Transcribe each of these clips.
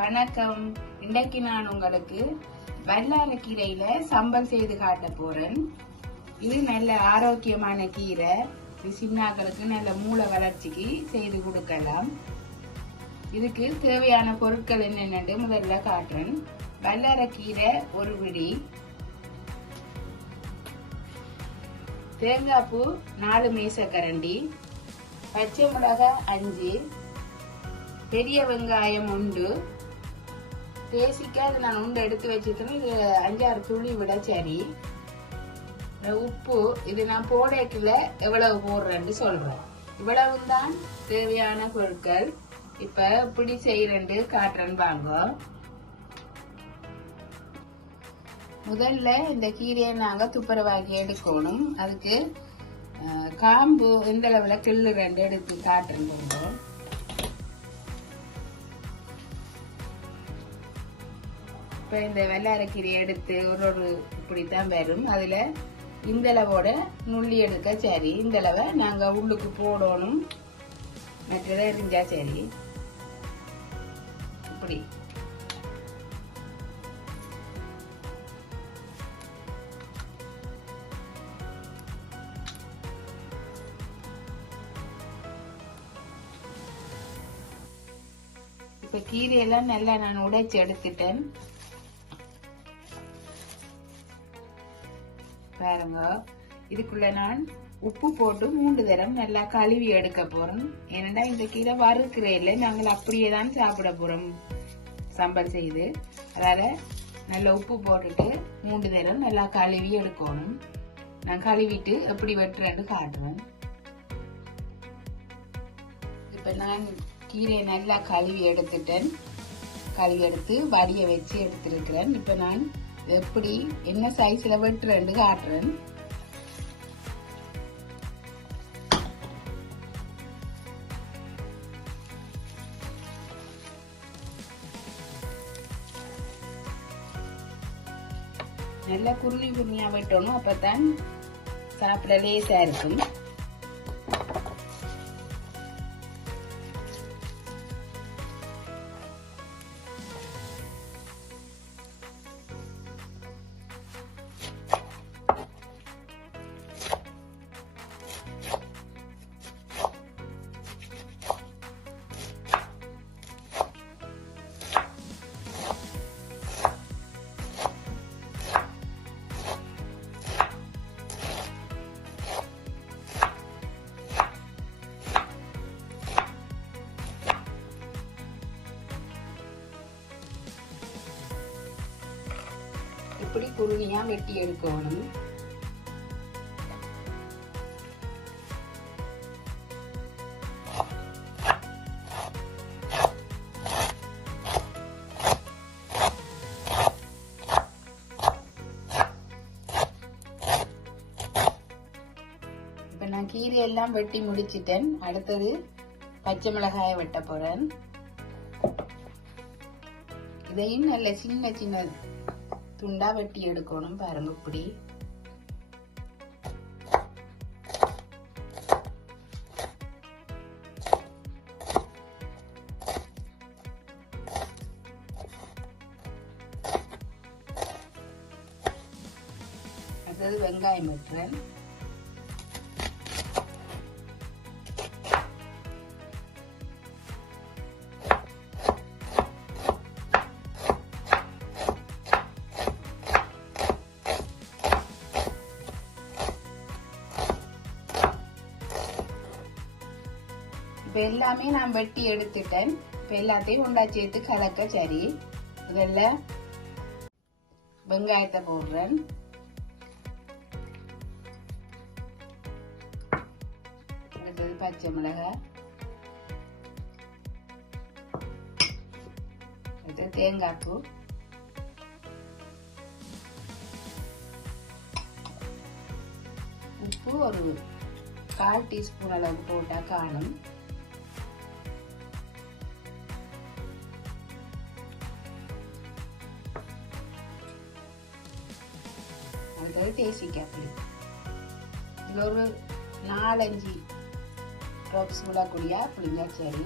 வணக்கம். இன்றைக்கு நான் உங்களுக்கு வல்லார கீரையில சம்பல் செய்து காட்ட போறேன். இது நல்ல ஆரோக்கியமான கீரை. இது சின்னாக்களுக்கு நல்ல மூளை வளர்ச்சிக்கு செய்து கொடுக்கலாம். இதுக்கு தேவையான பொருட்கள் என்னென்னு முதல்ல காட்டுறேன். வல்லார கீரை ஒரு விடி. தேங்காய் பூ நாலு மேசக்கரண்டி. பச்சை மிளகாய் அஞ்சு. பெரிய வெங்காயம் உண்டு. பேசிக்கா அது நான் உண்டை எடுத்து வச்சிருக்கேன். இது அஞ்சாறு துளி விட சரி. உப்பு இது நான் போடக்கில் எவ்வளவு போடுறேன்னு சொல்கிறேன் இவ்வளவு தான் தேவையான பொருட்கள். இப்போ இப்படி செய்கிறேன் காட்டுறேன் வாங்க முதல்ல இந்த கீரையை நாங்கள் துப்புரவாக்கி எடுக்கணும். அதுக்கு காம்பு எந்த அளவுல கிள்ளு ரெண்டு எடுத்து காட்டுறேன் இப்போ இந்த வெள்ளாரக்கீரை எடுத்து ஒரு ஒரு இப்படித்தான் வரும். அதுல இந்த அளவோட நுள்ளி எடுக்க சரி. இந்த நாங்கள் நாங்க உள்ளுக்கு போடணும். மற்றதை எரிஞ்சா சரி. இப்படி. இப்போ கீரையெல்லாம் நல்லா நான் உடைச்சு எடுத்துட்டேன். பாருங்க. இதுக்குள்ள நான் உப்பு போட்டு மூன்று தரம் நல்லா கழுவி எடுக்க போறோம் ஏன்னா இந்த கீரை வறுக்கிறையில நாங்கள் அப்படியே தான் சாப்பிட போறோம். சம்பல் செய்து அதனால நல்லா உப்பு போட்டுட்டு மூன்று தரம் நல்லா கழுவி எடுக்கணும். நான் கழுவிட்டு எப்படி வெட்டுறேன்னு காட்டுவேன் இப்ப நான் கீரையை நல்லா கழுவி எடுத்துட்டேன். கழுவி எடுத்து வடிய வச்சு எடுத்திருக்கிறேன். இப்ப நான் எப்படி? என்ன சைஸ்ல வெட்டுறேன்னு காட்டுறேன். நல்லா குருணி குருணியாக வெட்டணும் அப்பதான் சாப்பிட லேசாக இருக்கும். இப்படி குருணியா வெட்டி எடுக்கணும்? இப்ப நான் கீரை எல்லாம் வெட்டி முடிச்சிட்டேன். அடுத்தது பச்சை மிளகாயை வெட்ட போறேன். இதையும் நல்ல சின்ன சின்ன துண்டா வெட்டி எடுக்கணும் பாருங்க இப்படி. அடுத்தது வெங்காயம் வெட்டுறேன் இப்போ எல்லாமே நான் வெட்டி எடுத்துட்டேன். இப்போ எல்லாத்தையும் உண்டா சேர்த்து கலக்க சரி. இதில் வெங்காயத்தை போடுறேன். அடுத்தது பச்சை மிளகாய். அடுத்தது தேங்காய் பூ. உப்பு ஒரு கால் டீஸ்பூன் அளவு போட்டால் காணும் அது தேசிக்காப்பி இது ஒரு நாலஞ்சு ட்ராப்ஸ் விடக்கூடிய புளிஞ்சா சரி.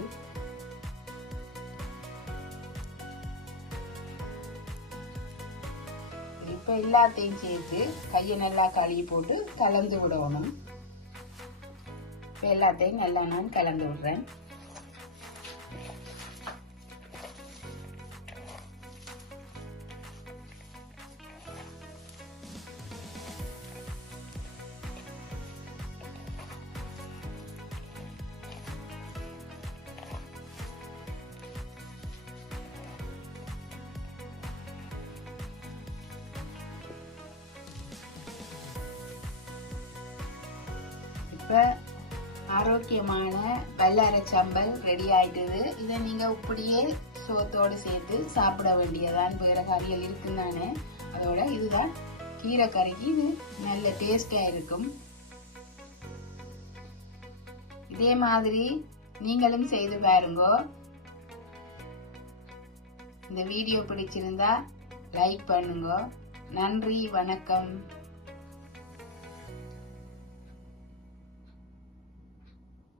இப்போ எல்லாத்தையும் சேர்த்து கையை நல்லா கழுவி போட்டு கலந்து விடணும். இப்போ எல்லாத்தையும் நல்லா நான் கலந்து விடுறேன். இப்போ ஆரோக்கியமான வெள்ளரை சம்பல் ரெடி ஆயிட்டுது. இதை நீங்கள் இப்படியே சோத்தோடு சேர்த்து சாப்பிட வேண்டியதான் வேற கறிகள் இருக்குந்தானே அதோட இதுதான் கீரை கறிக்கு இது நல்ல டேஸ்டாக இருக்கும். இதே மாதிரி நீங்களும் செய்து பாருங்க. இந்த வீடியோ பிடிச்சிருந்தா லைக் பண்ணுங்க. நன்றி வணக்கம்.